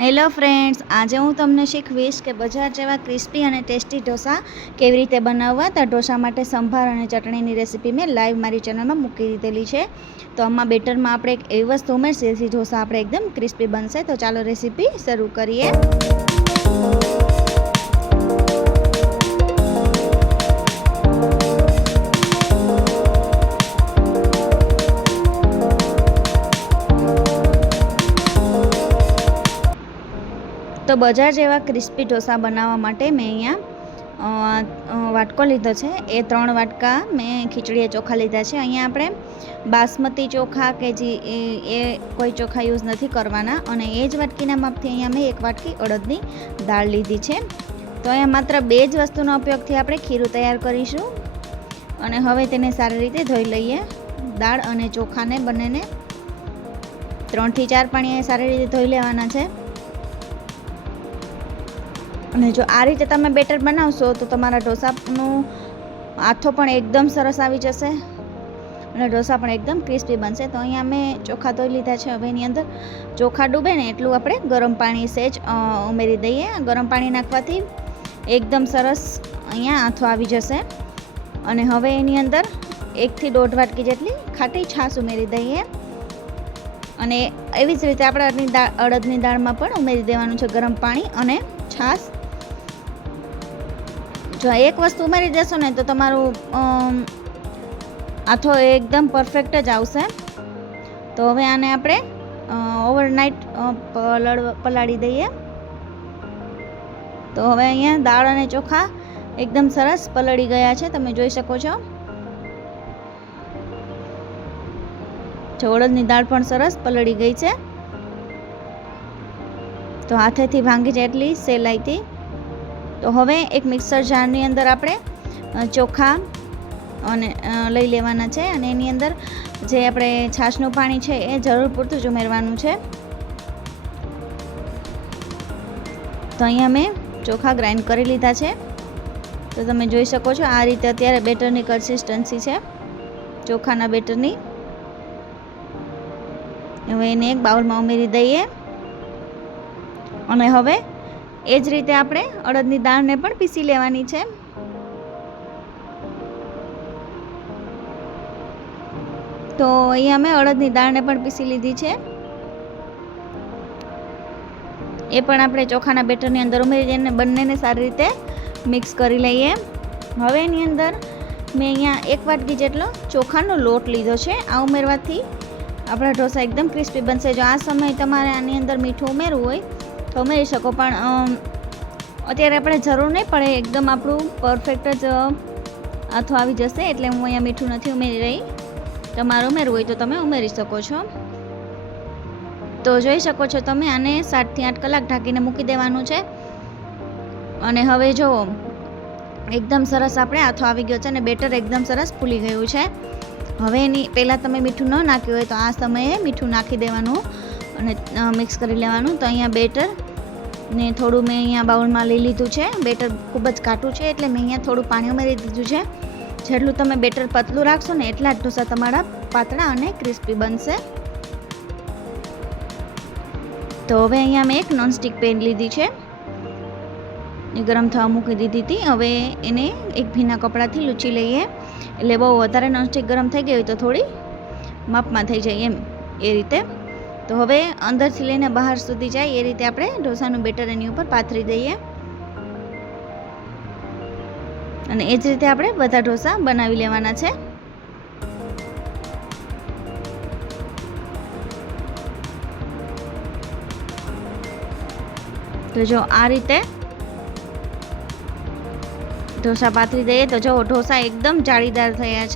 Hello friends, આજે હું તમને શીખવીશ કે બજાર જેવા ક્રિસ્પી અને ટેસ્ટી ઢોસા કેવી રીતે બનાવવા. તો ઢોસા માટે સંભાર અને ચટણીની રેસીપી મેં લાઈવ મારી ચેનલમાં મૂકી દીધેલી છે. તો આમાં બેટરમાં આપણે એક એવી વસ્તુ ઉમેરશે જેથી ઢોસા આપણે એકદમ ક્રિસ્પી બનશે. તો ચાલો રેસીપી શરૂ કરીએ. તો બજાર જેવા ક્રિસ્પી ઢોસા બનાવવા માટે મેં અહીંયા વાટકો લીધો છે. એ 3 વાટકા મેં ખીચડીયા ચોખા લીધા છે. અહીંયા આપણે બાસમતી ચોખા કે એ કોઈ ચોખા યુઝ નથી કરવાના. અને એ જ વાટકીના માપથી અહીંયા મેં 1 વાટકી અડદની દાળ લીધી છે. તો અહીંયા માત્ર 2 જ વસ્તુનો ઉપયોગથી આપણે ખીરું તૈયાર કરીશું. અને હવે તેને સારી રીતે ધોઈ લઈએ. દાળ અને ચોખાને બંનેને 3 થી 4 પાણીએ સારી રીતે ધોઈ લેવાના છે. અને જો આ રીતે તમે બેટર બનાવશો તો તમારા ઢોસાનું આથો પણ એકદમ સરસ આવી જશે અને ઢોસા પણ એકદમ ક્રિસ્પી બનશે. તો અહીંયા મેં ચોખા ધોઈ લીધા છે. હવે એની અંદર ચોખા ડૂબે ને એટલું આપણે ગરમ પાણી સહેજ ઉમેરી દઈએ. ગરમ પાણી નાખવાથી એકદમ સરસ અહીંયા આથો આવી જશે. અને હવે એની અંદર 1 થી 1.5 વાટકી જેટલી ખાટી છાશ ઉમેરી દઈએ. અને એવી જ રીતે આપણે અડદની દાળમાં પણ ઉમેરી દેવાનું છે ગરમ પાણી અને છાશ. જો એક વસ્તુ ઉમેરી દેશો ને તો તમારું આથો એકદમ પરફેક્ટ જ આવશે. તો હવે આને આપણે ઓવરનાઇટ પલાળી દઈએ. તો હવે અહીંયા દાળ અને ચોખા એકદમ સરસ પલળી ગયા છે, તમે જોઈ શકો છો. અડદની દાળ પણ સરસ પલળી ગઈ છે. તો હાથેથી ભાંગી જાય એટલી સહેલાઈથી. તો હવે એક મિક્સર જારની અંદર આપણે ચોખા અને લઈ લેવાના છે. અને એની અંદર જે આપણે છાશનું પાણી છે એ જરૂર પૂરતું જ ઉમેરવાનું છે. તો અહીંયા મેં ચોખા ગ્રાઇન્ડ કરી લીધા છે. તો તમે જોઈ શકો છો આ રીતે અત્યારે બેટરની કન્સિસ્ટન્સી છે ચોખાના બેટરની. હવે એને એક બાઉલમાં ઉમેરી દઈએ. અને હવે એ જ રીતે આપણે અડદની દાળને પણ પીસી લેવાની છે. તો અહીંયા મેં અડદની દાળને પણ પીસી લીધી છે. એ પણ આપણે ચોખાના બેટરની અંદર ઉમેરી દઈને બંનેને સારી રીતે મિક્સ કરી લઈએ. હવે એની અંદર મેં અહીંયા 1 વાટકી જેટલો ચોખાનો લોટ લીધો છે. આ ઉમેરવાથી આપણા ઢોસા એકદમ ક્રિસ્પી બનશે. જો આ સમયે તમારે આની અંદર મીઠું ઉમેરવું હોય તો ઉમેરી શકો, પણ અત્યારે આપણે જરૂર નહીં પડે. એકદમ આપણું પરફેક્ટ જ આથો આવી જશે એટલે હું અહીંયા મીઠું નથી ઉમેરી રહી. તમારે ઉમેરવું હોય તો તમે ઉમેરી શકો છો. તો જોઈ શકો છો તમે આને 7 થી 8 કલાક ઢાંકીને મૂકી દેવાનું છે. અને હવે જુઓ એકદમ સરસ આપણે આથો આવી ગયો છે અને બેટર એકદમ સરસ ફૂલી ગયું છે. હવે એની પહેલાં તમે મીઠું ન નાખ્યું હોય તો આ સમયે મીઠું નાખી દેવાનું અને મિક્સ કરી લેવાનું. તો અહીંયા બેટર ને થોડું મેં અહીંયા બાઉલમાં લઈ લીધું છે. બેટર ખૂબ જ ઘાટું છે એટલે મેં અહીંયા થોડું પાણી ઉમેરી દીધું છે. જેટલું તમે બેટર પતલું રાખશો ને એટલા જ ઢોસા તમારા પાતળા અને ક્રિસ્પી બનશે. તો હવે અહીંયા મેં એક નોનસ્ટિક પેન લીધી છે, એ ગરમ થવા મૂકી દીધી હતી. હવે એને એક ભીના કપડાથી લૂછી લઈએ. એટલે બહુ વધારે નોનસ્ટિક ગરમ થઈ ગઈ હોય તો થોડી માપમાં થઈ જાય એમ એ રીતે. તો હવે અંદરથી લઈને બહાર સુધી જાય એ રીતે આપણે ઢોસાનું બેટર એની ઉપર પાથરી દઈએ. અને એ જ રીતે આપણે બધા ઢોસા બનાવી લેવાના છે. તો જો આ રીતે ઢોસા પાથરી દઈએ તો જો ઢોસા એકદમ જાળીદાર થયા છે.